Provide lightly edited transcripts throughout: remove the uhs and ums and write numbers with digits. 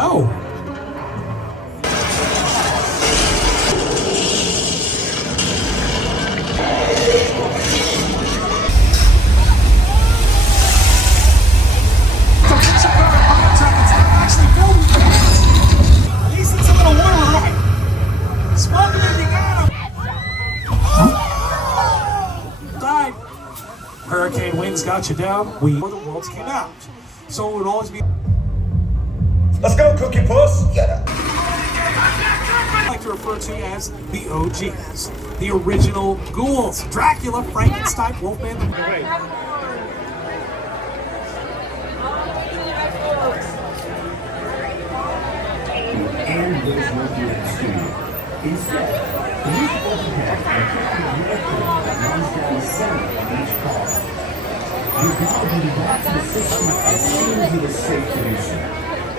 Oh. Hurricane winds got you down. The worlds came out. So it would always be. Let's go, Cookie Puss. I like to refer to as the OGs, the original ghouls: Dracula, Frankenstein, Wolfman. And those working at the studio. Instead, the new overhead and captain record that runs down the center of each car. You're getting back to the system as soon as it is safe to do so.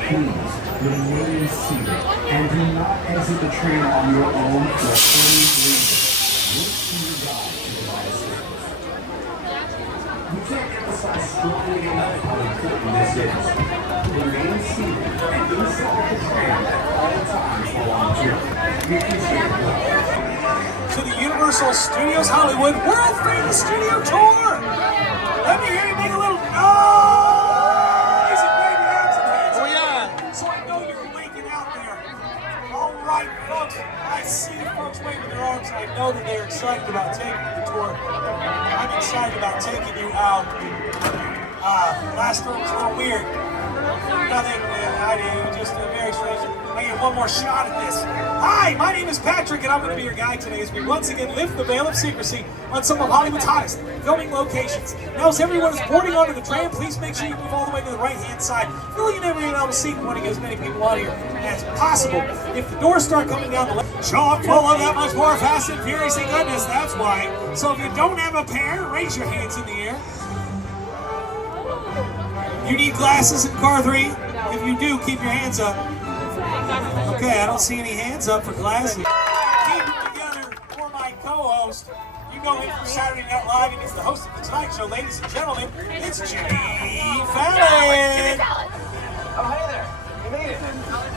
Please remain seated and do not exit the train on your own for any reason. Look to your guide to provide assistance. We can't emphasize strongly enough how important this is. Remain seated and inside the train at all times along the journey. To the Universal Studios Hollywood World Famous Studio Tour! Let me hear you make a little noise and wave your arms and hands. Oh yeah! So I know you're waking out there. All right, folks. I see folks waving their arms. I know that they're excited about taking the tour. I'm excited about taking you out. Last tour was a little weird. Nothing I did, just very strange. I get one more shot at this. Hi, my name is Patrick, and I'm going to be your guide today as we once again lift the veil of secrecy on some of Hollywood's hottest filming locations. Now, as everyone is boarding onto the train, please make sure you move all the way to the right-hand side, filling in every available seat and want to get as many people on here as possible. If the doors start coming down the left, chock full of that much more fast and furious goodness, that's why. So if you don't have a pair, raise your hands in the air. You need glasses in car 3? If you do, keep your hands up. Okay, I don't see any hands up for glasses. Keep it together for my co-host. You know him from Saturday Night Live, and he's the host of The Tonight Show. Ladies and gentlemen, it's Jimmy Fallon. Oh, hey there. You made it.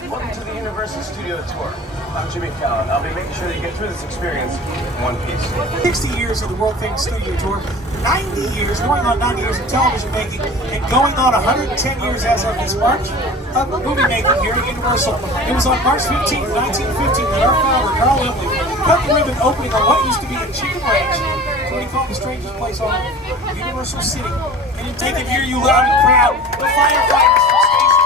Welcome to the Universal Studio Tour. I'm Jimmy Fallon. I'll be making sure that you get through this experience in one piece. 60 years of the World Famous Studio Tour, 90 years, going on 90 years of television making, and going on 110 years as of this March of movie making here at Universal. It was on March 15, 1915 that our founder, Carl Embley, cut the ribbon opening on what used to be a chicken ranch. So we call the strangest place on Universal City. And in taking here, you loud and proud, the firefighters from Station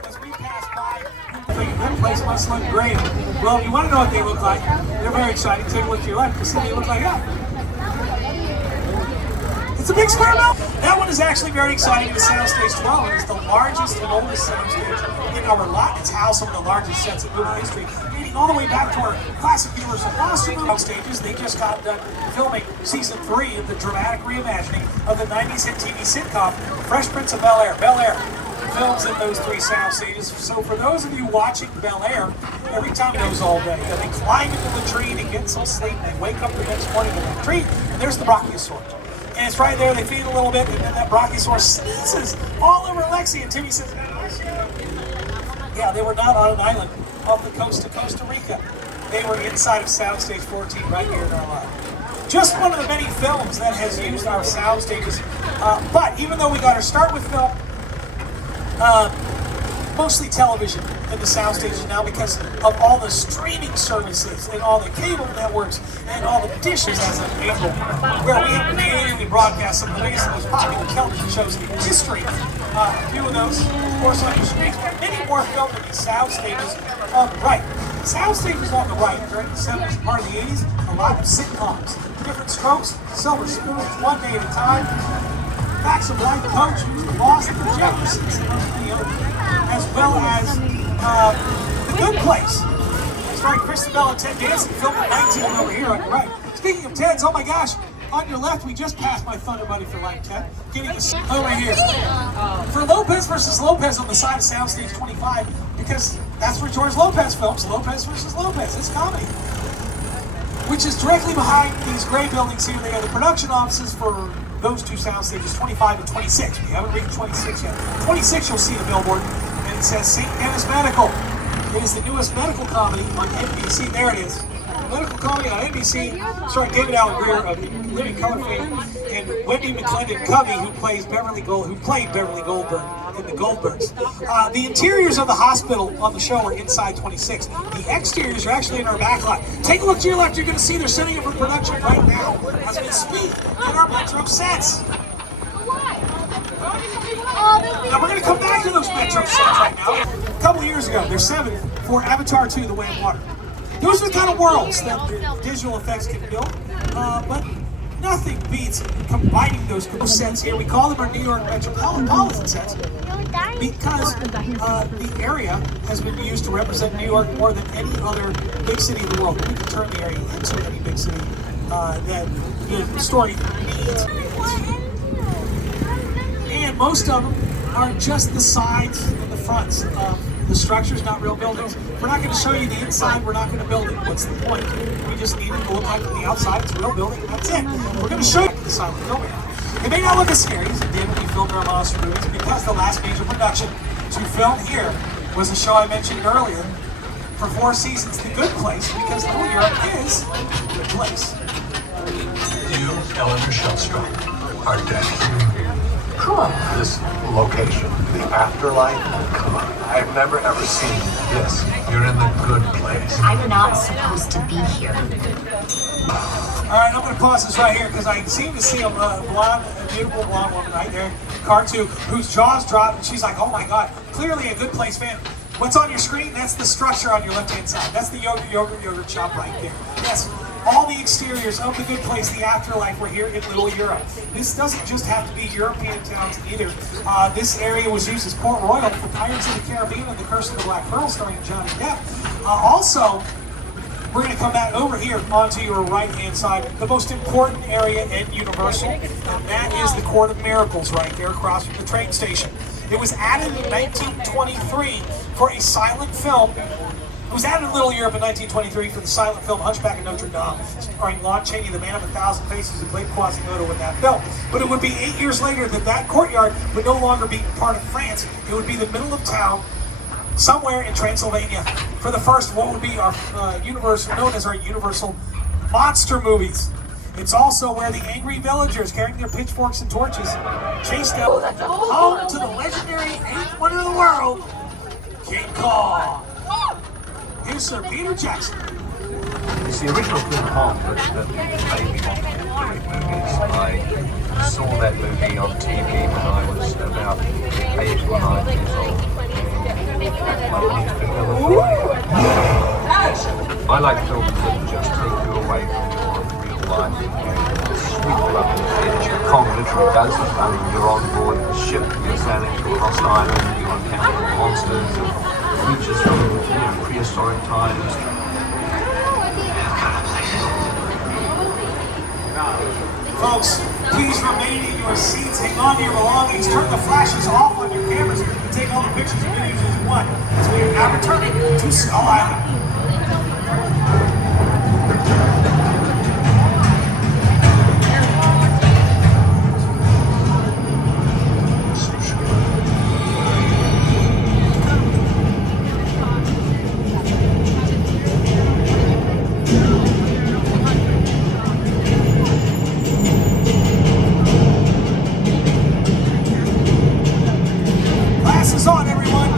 51. As we pass by, that place must look great. Well, if you want to know what they look like, they're very exciting. Take a look to your left to see what they look like that. It's a big square mouth. That one is actually very exciting. The Soundstage 12. It is the largest and oldest soundstage in our lot. It's housed some of the largest sets of movie history, dating all the way back to our classic Universal Monster movie stages. They just got done filming season 3 of the dramatic reimagining of the 90s hit TV sitcom Fresh Prince of Bel-Air. Bel-Air films in those 3 sound stages. So for those of you watching Bel-Air, every time it goes all day, they climb into the tree to get some sleep. They wake up the next morning in the tree, and there's the Brachiosaurus. And it's right there, they feed a little bit, and then that Brachiosaurus sneezes all over Lexi, and Timmy says, yeah, they were not on an island off the coast of Costa Rica. They were inside of Soundstage 14 right here in our lot. Just one of the many films that has used our sound stages. But even though we got our start with film, mostly television in the sound stages now because of all the streaming services and all the cable networks and all the dishes as of April, where we have created and broadcast some of the biggest and most popular television shows in history. A few of those, of course, on your screens, but many more filmed in the sound stages on the right. Sound stages on the right during the 70s and part of the 80s, a lot of sitcoms, different strokes, silver spoons, one day at a time. Facts of Life Coach, who's the boss of the Jeffersons, as well as The Good Place. Starring Christabel and Ted Danson, filmed in 19 over here on your right. Speaking of Ted's, oh my gosh, on your left, we just passed my Thunder Buddy for Life, Ted. Getting the over here. For Lopez versus Lopez on the side of Soundstage 25, because that's where George Lopez films, Lopez versus Lopez. It's comedy. Which is directly behind these gray buildings here. They are the production offices for those 2 sound stages, 25 and 26. We haven't reached 26 yet. 26, you'll see the billboard, and It says St. Dennis Medical. It is the newest medical comedy on NBC. There it is. Medical comedy on NBC, starring David Alan Grier of Living Color fame, and Wendy McClendon Covey, who played Beverly Goldberg in the Goldbergs. The interiors of the hospital on the show are inside 26. The exteriors are actually in our backlot. Take a look to your left. You're going to see they're setting up for production right now as we speak in our Metro sets. Now we're going to come back to those Metro sets right now. A couple of years ago, they're 7 for Avatar 2: The Way of Water. Those are the kind of worlds that the digital effects can build, but nothing beats combining those sets here. We call them our New York metropolitan sets because the area has been used to represent New York more than any other big city in the world. We can turn the area into any big city that the story needs. And most of them are just the sides and the fronts of the structures, not real buildings. We're not going to show you the inside, we're not going to build it. What's the point? We just need it to look like the outside, it's a real building, that's it. We're going to show you the silent filming. It may not look as scary as it did when we filmed our monster movies because the last major production to film here was a show I mentioned earlier for 4 seasons, The Good Place, because Little Europe is a good place. You, Ellen Koshelska, are dead. Cool. This location, the afterlife, come on. I've never ever seen this. You're in the good place. I'm not supposed to be here. All right, I'm going to pause this right here because I seem to see a beautiful blonde woman right there, car 2, whose jaws drop, and she's like, oh my God, clearly a Good Place fan. What's on your screen? That's the structure on your left-hand side. That's the yogurt shop right there. Yes, all the exteriors of the Good Place, the afterlife, were here in Little Europe. This doesn't just have to be European towns either. This area was used as Port Royal for Pirates of the Caribbean and The Curse of the Black Pearl, starring Johnny Depp. Also, we're going to come back over here onto your right-hand side, the most important area at Universal, and that is the Court of Miracles right there across from the train station. It was added in 1923 for a silent film. It was added in Little Europe in 1923 for the silent film Hunchback of Notre Dame, starring Lon Chaney, the man of 1,000 faces, who played Quasimodo in that film. But it would be 8 years later that that courtyard would no longer be part of France. It would be the middle of town, somewhere in Transylvania, for the first what would be our known as our Universal monster movies. It's also where the angry villagers carrying their pitchforks and torches chased them home to the legendary 8th wonder of the world, King Kong. Here's Sir Peter Jackson. It's the original King Kong that made me want to do movies. I saw that movie on TV when I was about 8 or 9 years old. I like films that just take you away from your real life and sweep you up in the edge. Kong literally does it. I mean, you're on board the ship, you're sailing to a lost island, you're encountering monsters and creatures from prehistoric times. Folks, please remain in your seats, hang on to your belongings, turn the flashes off on your cameras, and take all the pictures and videos as you want, as we are now returning to Skull Island. Glasses on, everyone.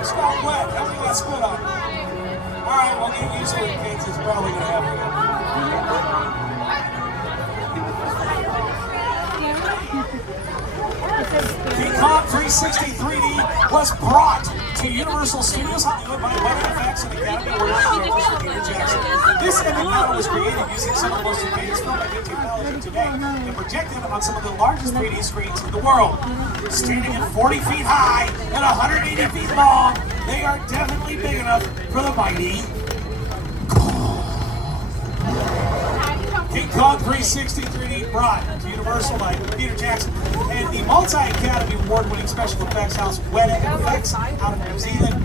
It's not wet. How many got spit on? Alright, well get used to it, kids. It's probably gonna happen. The Con 360 3D was brought to Universal Studios Hollywood by Weather Effects and Academy Award winner Peter Jackson. This epic battle was created using some of the most advanced filmmaking technology today and projected on some of the largest 3D screens in the world. Standing at 40 feet high and 180 feet long, they are definitely big enough for the mighty King Kong 360 3D brought to Universal by Peter Jackson and the multi-Academy Award-winning special effects house Weather Effects out of New Zealand.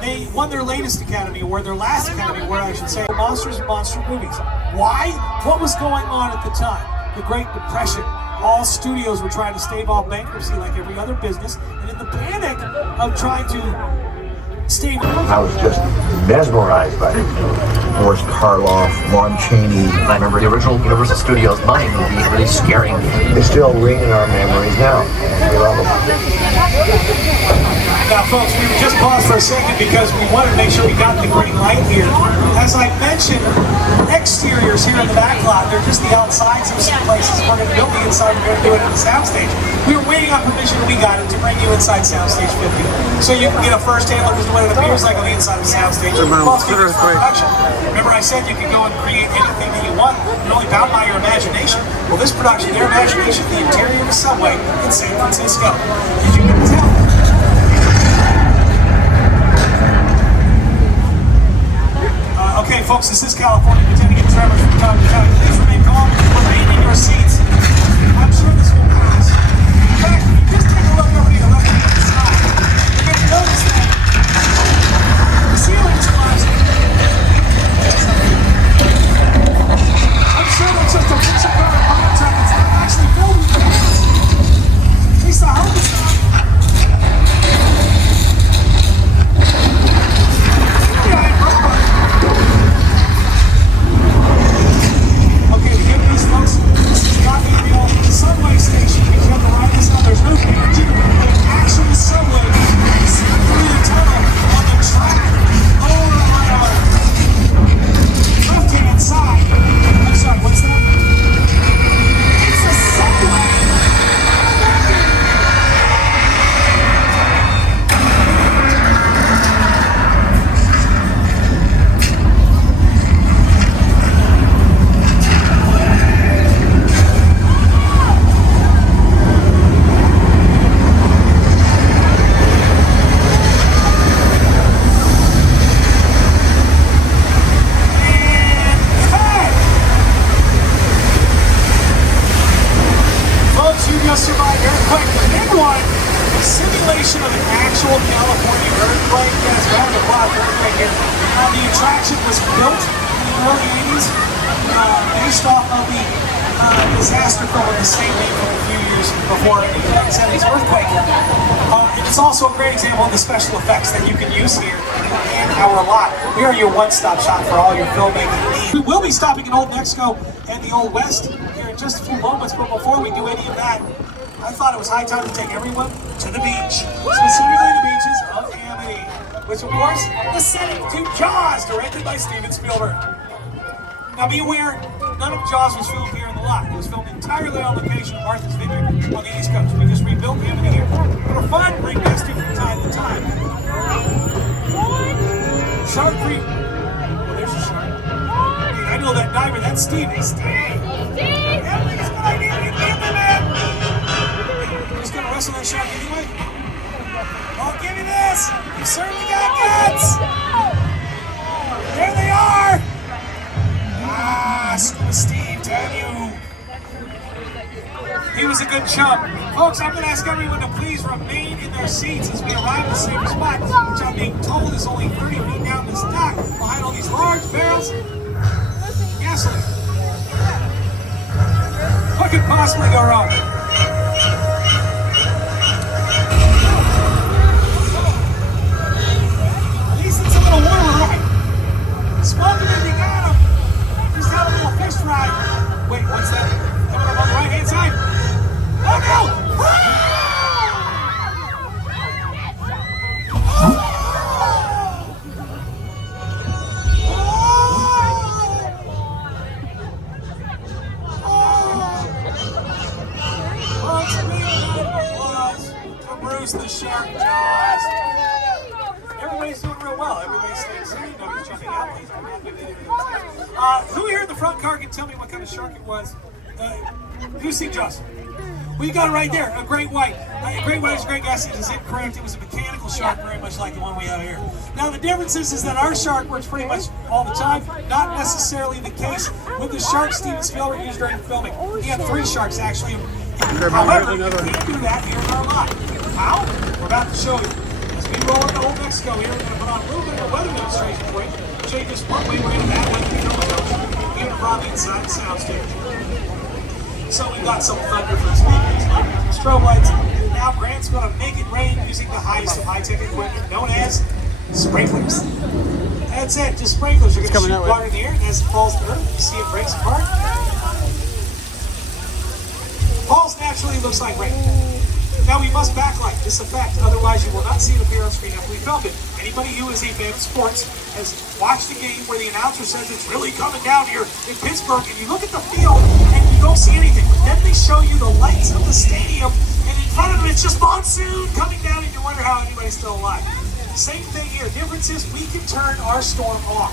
They won their latest Academy Award, their last Academy Award, I should say, Monsters and Monster Movies. Why? What was going on at the time? The Great Depression. All studios were trying to stave off bankruptcy like every other business, and in the panic of trying to stave I was just mesmerized by it. Boris Karloff, Lon Chaney. I remember the original Universal Studios Money movie really scaring me. They still ring in our memories now. We love them. Now, folks, we would just pause for a second because we wanted to make sure we got the green light here. As I mentioned, exteriors here in the backlot, they're just the outsides of some places. We're going to build the inside, we're going to do it in the soundstage. We were waiting on permission, we got it, to bring you inside Soundstage 50. So you can get a first-hand look as to what it appears like on the inside of the soundstage. Remember I said you can go and create anything that you want, and only bound by your imagination. Well, this production, their imagination, the interior of a subway in San Francisco. Did you tell? Okay, folks, this is California. Pretending to get tremors from time to time. Please remain calm. Remain in your seats. I'm sure this will pass. In fact, just take a look over to the left-hand side. You're going to notice that the ceiling is collapsing. I'm sure that's just a picture card of contact. It's not actually filled with gas. At least I hope it's not. Okay, the good news, folks, this is not going to be all subway station. We have to ride this on. There's no energy. The actual subway is through the tunnel on the track over on our left-hand side. I'm sorry, what's that? It's a subway. Survived earthquake. The big one, a simulation of an actual California earthquake. Yes, round the clock earthquake here. The attraction was built in the early 80s based off of the disaster from the same name from a few years before the 70s earthquake. And it's also a great example of the special effects that you can use here in our lot. We are your one-stop shop for all your filmmaking needs. We will be stopping in Old Mexico and the Old West here in just a few moments, but before we do any of that, I thought it was high time to take everyone to the beach, specifically the beaches of Amity, which of course, the setting to Jaws, directed by Steven Spielberg. Now be aware, none of Jaws was filmed here in the lot. It was filmed entirely on location at Martha's Vineyard on the East Coast. We just rebuilt Amity here for fun, bring guests to from time to time. Shark Creek. Oh, there's a shark. Hey, I know that diver. That's Steve. Hey, Steve! Steve! Everything's good idea. You can get them, man! Who's gonna wrestle that shark anyway? I'll give you this! You certainly got guts! There they are! Ah, Steve, damn you! He was a good chump. Folks, I'm going to ask everyone to please remain in their seats as we arrive at the same spot, which I'm being told is only 30 feet down this dock, behind all these large barrels of gasoline. What could possibly go wrong? At least it's a little warmer, right? Smoke them if you got them. Just have a little fish fry. Wait, what's that? Coming up on the right-hand side. Oh no! Ah! Who here in the front car can tell me what kind of shark it was? You see, Joss? Well, you got it right there, a great white. A great white is great gas. It is incorrect. It was a mechanical shark, very much like the one we have here. Now, the difference is that our shark works pretty much all the time. Not necessarily the case with the shark Steven Spielberg used during filming. He had 3 sharks, actually. However, you can't do that here in our lot. How? We're about to show you. As we roll into Old Mexico here, we're going to put on a little bit of a weather demonstration for you. Show you just one way we're into that way. Here from inside the soundstage. So we've got some thunder for the speakers, strobe lights. Now Grant's going to make it rain using the highest of high-tech equipment known as sprinklers. That's it, just sprinklers. You're going to shoot water in the air, and as it falls to earth, you see it breaks apart. Falls naturally, looks like rain. Now we must backlight this effect, otherwise you will not see it appear on screen after we filmed it. Anybody who is a fan of sports has watched a game where the announcer says it's really coming down here in Pittsburgh, and you look at the field and you don't see anything, but then they show you the lights of the stadium, and in front of it it's just monsoon coming down, and you wonder how anybody's still alive. Same thing here. Difference is we can turn our storm off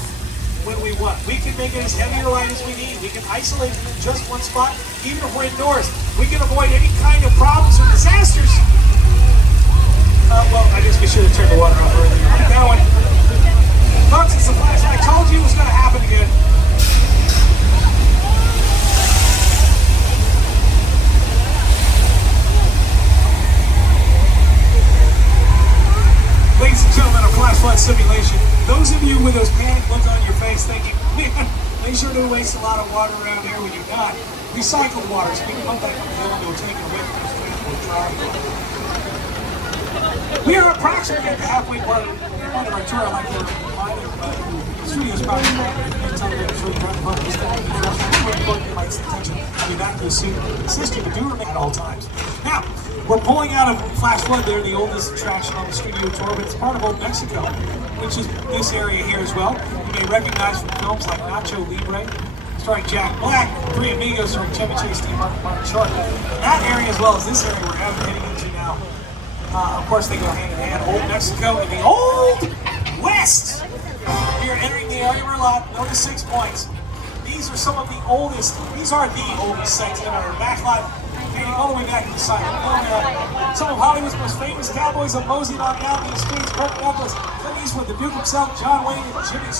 when we want. We can make it as heavy or light as we need. We can isolate it in just one spot, even if we're indoors. We can avoid any kind of problems or disasters. Well, I guess we should have turned the water off earlier. Like that one. Folks, it's a flash. I told you it was going to happen again. Ladies and gentlemen, a flash flood simulation. Those of you with those panic looks on your face thinking, man, make sure to waste a lot of water around here when you're not. Recycled water, so we can pump that from the hill into a tank and wait for this tank to dry. We are approximately at the halfway part of our tour. I like to remind the studio's probably system to do remain at all times. Now, we're pulling out of Flash Flood there, the oldest attraction on the studio tour, but it's part of Old Mexico, which is this area here as well. You may recognize from films like Nacho Libre, starring Jack Black, Three Amigos, starring Chevy Chase, Steve Martin Short. That area as well as this area we're heading into now. Of course, they go hand in hand. Old Mexico and the Old West. We are entering the area we're lot. Notice 6 points. These are some of the oldest. These are the oldest sites in our backlot, dating all the way back to the site. Some of Hollywood's most famous cowboys have moseyed on down these streets. Kirk Douglas, Clint Eastwood, the Duke himself, John Wayne, and Jimmy.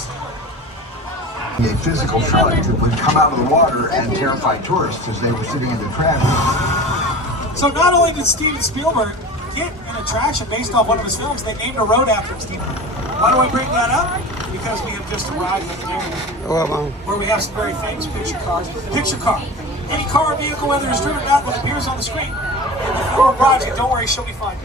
A physical flood that would come out of the water and terrify tourists as they were sitting in the traffic. So not only did Steven Spielberg get an attraction based off one of his films, they named a road after him, Steven. Why do I bring that up? Because we have just arrived at the area where we have some very famous picture cars. Picture car. Any car or vehicle, whether it's driven out, that appears on the screen. In the film project, don't worry, she'll be fine.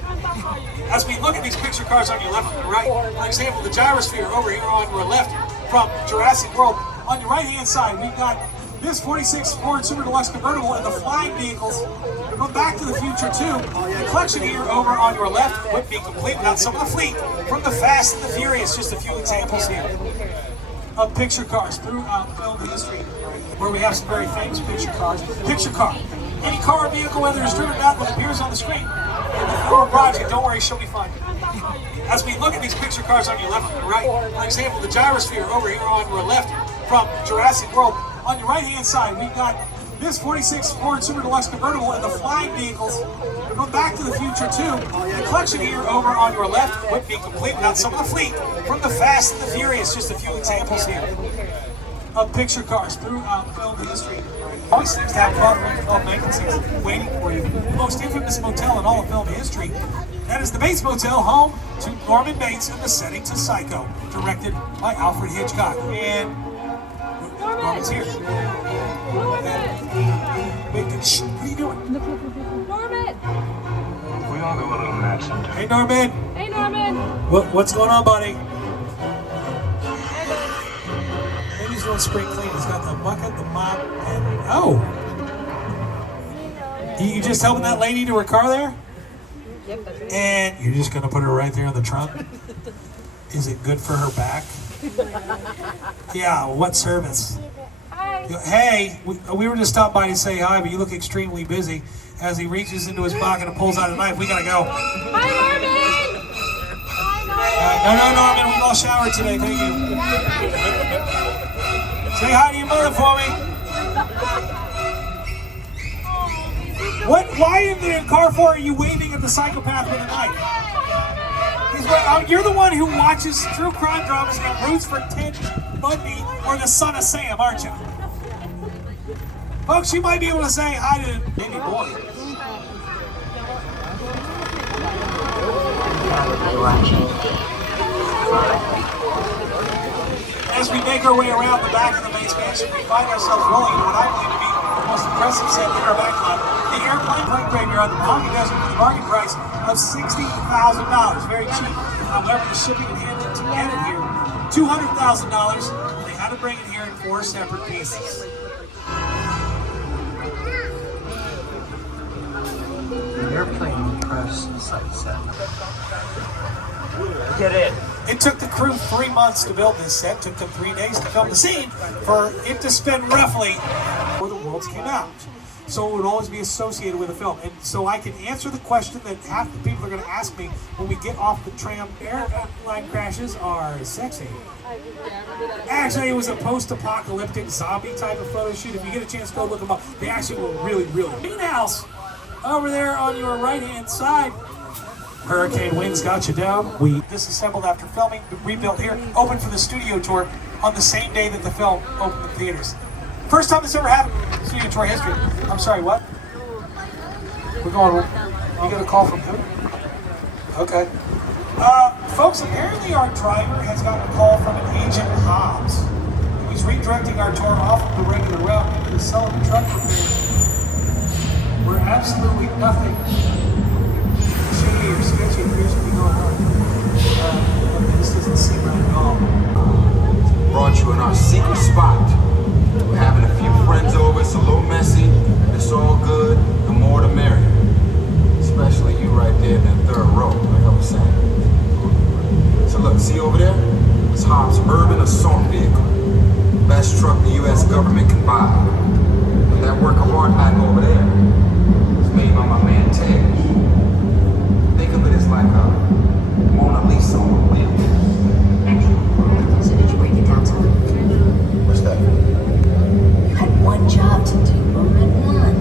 As we look at these picture cars on your left and your right, for example, the gyrosphere over here on your left from Jurassic World. On your right-hand side, we've got this 46 Ford Super Deluxe convertible and the flying vehicles from Back to the Future 2. The collection here over on your left would be complete without some of the fleet from the Fast and the Furious. Just a few examples here of picture cars throughout film history, where we have some very famous picture cars. Picture car. Any car or vehicle, whether it's driven out, that appears on the screen. In the film project, don't worry, she'll be fine. As we look at these picture cars on your left and your right, for example, the gyrosphere over here on your left from Jurassic World. On your right-hand side, we've got this 46 Ford Super Deluxe convertible and the flying vehicles from Back to the Future 2. The collection here over on your left would be complete without some of the fleet from the Fast and the Furious. Just a few examples here of picture cars throughout film history. Always seems to have fun film vacancies waiting for you. The most infamous motel in all of film history. That is the Bates Motel, home to Norman Bates and the setting to Psycho, directed by Alfred Hitchcock. And Norman's here. Shh, what are you doing? Norman! We all go a little mad sometimes. Hey, Norman. Hey, Norman! What's going on, buddy? Maybe he's doing spring clean. He's got the bucket, the mop, and oh! You just helping that lady to her car there? Yep, that's right. And you're just going to put her right there in the trunk? Is it good for her back? Yeah, what service? Hi! Hey, we were just stopped by to say hi, but you look extremely busy. As he reaches into his pocket and pulls out a knife, we gotta go. Hi, Norman! Hi, Norman! No, Norman, we've all showered today, thank you. Say hi to your mother for me. Why in the car for are you waving at the psychopath with a knife? You're the one who watches true crime dramas and roots for Ted Bundy or the son of Sam, aren't you? Folks, you might be able to say hi to baby boy. As we make our way around the back of the main expansion, we find ourselves rolling in what I believe to be the most impressive set in our backlot. The airplane flight graveyard on the Mojave Desert for the bargain price of $60,000. Very cheap. However, the shipping and handling to get it here, $200,000. They had to bring it here in 4 separate pieces. The airplane crash site set. Get in. It took the crew 3 months to build this set. It took them 3 days to film the scene for it to spend roughly before the worlds came out. So it would always be associated with a film. And so I can answer the question that half the people are going to ask me when we get off the tram. Airline crashes are sexy. Actually, it was a post-apocalyptic zombie type of photo shoot. If you get a chance, go look them up. They actually were really, really. Greenhouse over there on your right-hand side. Hurricane winds got you down. We disassembled after filming, rebuilt here, opened for the studio tour on the same day that the film opened in theaters. First time this ever happened in studio tour history. I'm sorry, what? We're going, you got a call from who? Okay. Folks, apparently our driver has gotten a call from an Agent Hobbs, who is redirecting our tour off of the regular route into the Sullivan truck repair. We're absolutely nothing. Shady or sketchy appears to be going on. This doesn't seem right at all. Brought you in our secret spot. We're having a few friends over, it's a little messy, it's all good, the more the merrier. Especially you right there in that 3rd row, like I was saying. So look, see over there? It's Hobbs' urban assault vehicle. Best truck the U.S. government can buy. And that work of art I over there was made by my man Ted. Think of it as like a Mona Lisa on wheels. So did you break it down to him? What's that? You had one job to do, Roman. One.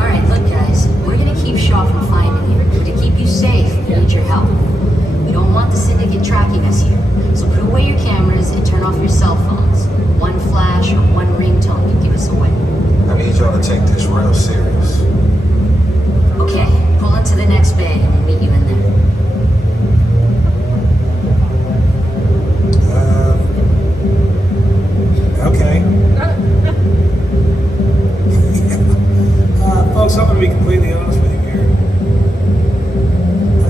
Alright, look guys, we're gonna keep Shaw from finding you. To keep you safe, we need your help. We don't want the syndicate tracking us here. So put away your cameras and turn off your cell phones. One flash or one ringtone can give us away. I need y'all to take this real serious. Okay, pull into the next bay and we'll meet you in there. Okay. Folks, I'm going to be completely honest with you here.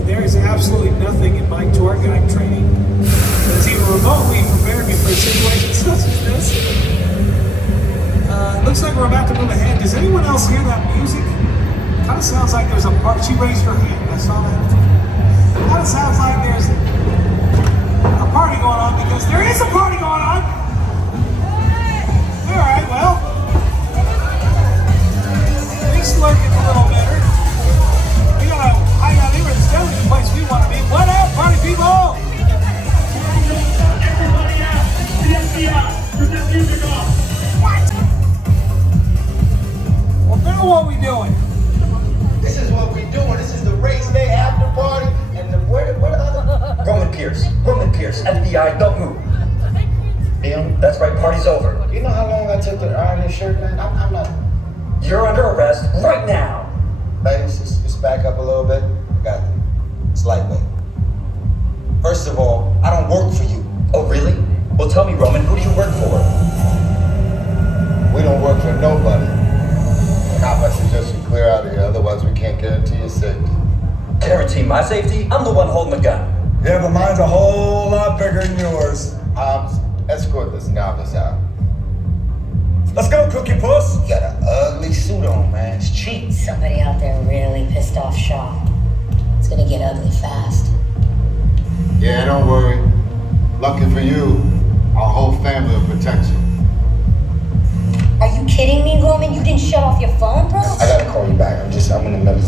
There is absolutely nothing in my tour guide training that's even remotely prepared me for a situation such as this. It looks like we're about to move ahead. Does anyone else hear that music? Kind of sounds like there's a party. She raised her hand. I saw that. Kind of sounds like there's a party going on because there is a party going on. All right, well, things looking a little better. We gotta hide out here. It's definitely the place we want to be. What up, party people? Everybody out! CSDI! Put this music on! Well, now what we doing? This is what we doing. This is the race day after party. And where the other? Roman Pierce, FBI, don't move. Liam, that's right, party's over. You know how long I took to iron this shirt, man? I'm not. You're under arrest right now. Ladies, just back up a little bit. I got it. It's lightweight. First of all, I don't work for you. Oh, really? Well, tell me, Roman, who do you work for? We don't work for nobody. Cop, I suggest you clear out of here, otherwise we can't guarantee your safety. Guarantee my safety? I'm the one holding the gun. Yeah, but mine's a whole lot bigger than yours. Escort this novice out. Let's go, Cookie Puss. You got an ugly suit on, man. It's cheap. Somebody out there really pissed off Shaw. It's gonna get ugly fast. Yeah, don't worry. Lucky for you, our whole family will protect you. Are you kidding me, Roman? You didn't shut off your phone, bro? I gotta call you back. I'm in the middle.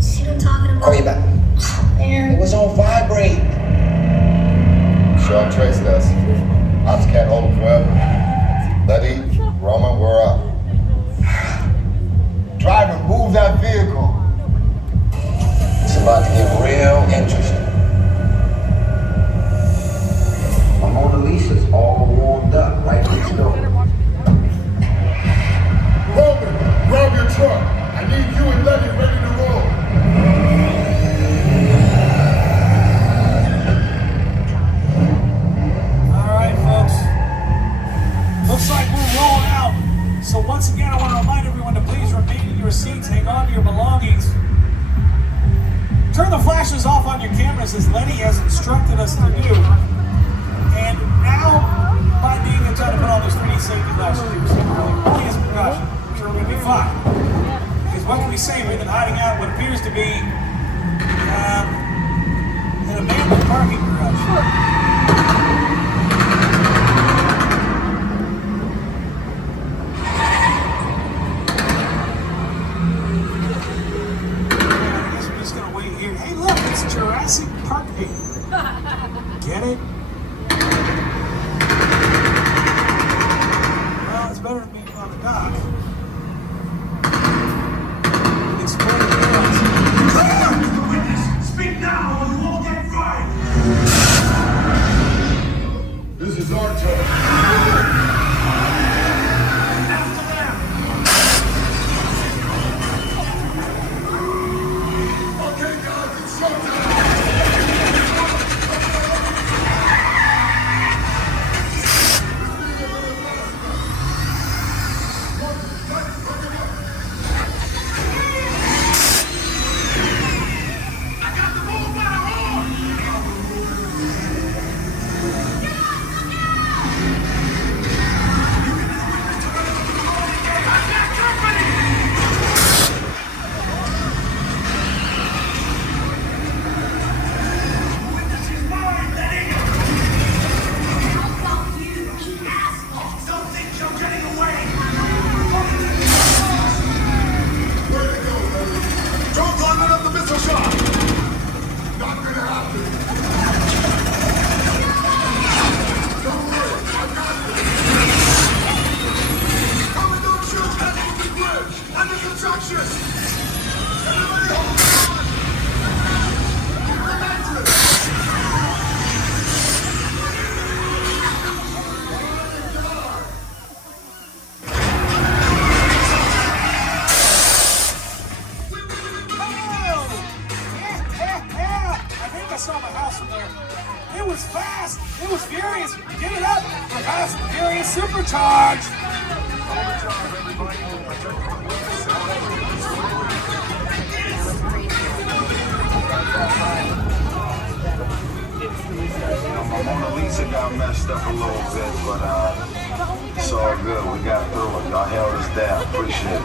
See what I'm talking about? Call you back. Man. It was on vibrate. Shaw traced us. Ops can't hold him forever. Looks like we're rolling out. So once again, I want to remind everyone to please remain in your seats, hang on to your belongings. Turn the flashes off on your cameras as Lenny has instructed us to do. And now, by being in time to put on those 3D safety glasses, you received only as a precaution. I'm sure we're going to be fine. Because what can we say? We've been hiding out what appears to be an abandoned parking garage. Hey, look, it's Jurassic Park. Get it? Well, it's better than being on the dock. Explain it to us. Witness, speak now or you won't get right. This is our turn. After them. Okay, guys, it's showtime. I saw my house from there. It was fast. It was furious. Give it up for Fast and Furious Supercharged. My Mona Lisa got messed up a little bit, but it's all good. We got through it. Y'all held us down. Appreciate it.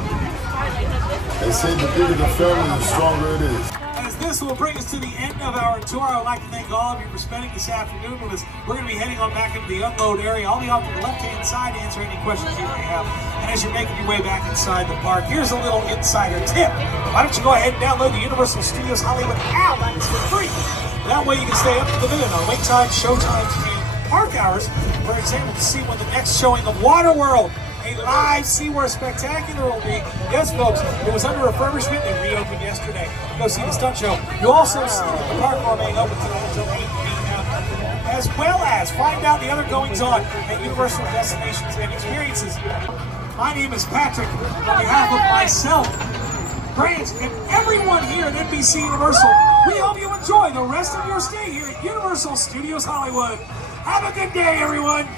They say the bigger the family, the stronger it is. As this will bring us to the end of our tour, I would like to thank all of you for spending this afternoon with us. We're going to be heading on back into the unload area. I'll be off to the left-hand side to answer any questions you may have. And as you're making your way back inside the park, here's a little insider tip. Why don't you go ahead and download the Universal Studios Hollywood app? It's for free. That way you can stay up to the minute on wait times, show times, and park hours. For example, to see when the next showing of Waterworld, a live SeaWorld spectacular, will be. Yes, folks, it was under refurbishment. They reopened yesterday. Go see the stunt show. You'll also see that the park will remain open until 8 p.m. As well as find out the other goings-on at Universal Destinations and Experiences. My name is Patrick. On behalf of myself, Grant, and everyone here at NBC Universal, we hope you enjoy the rest of your stay here at Universal Studios Hollywood. Have a good day, everyone.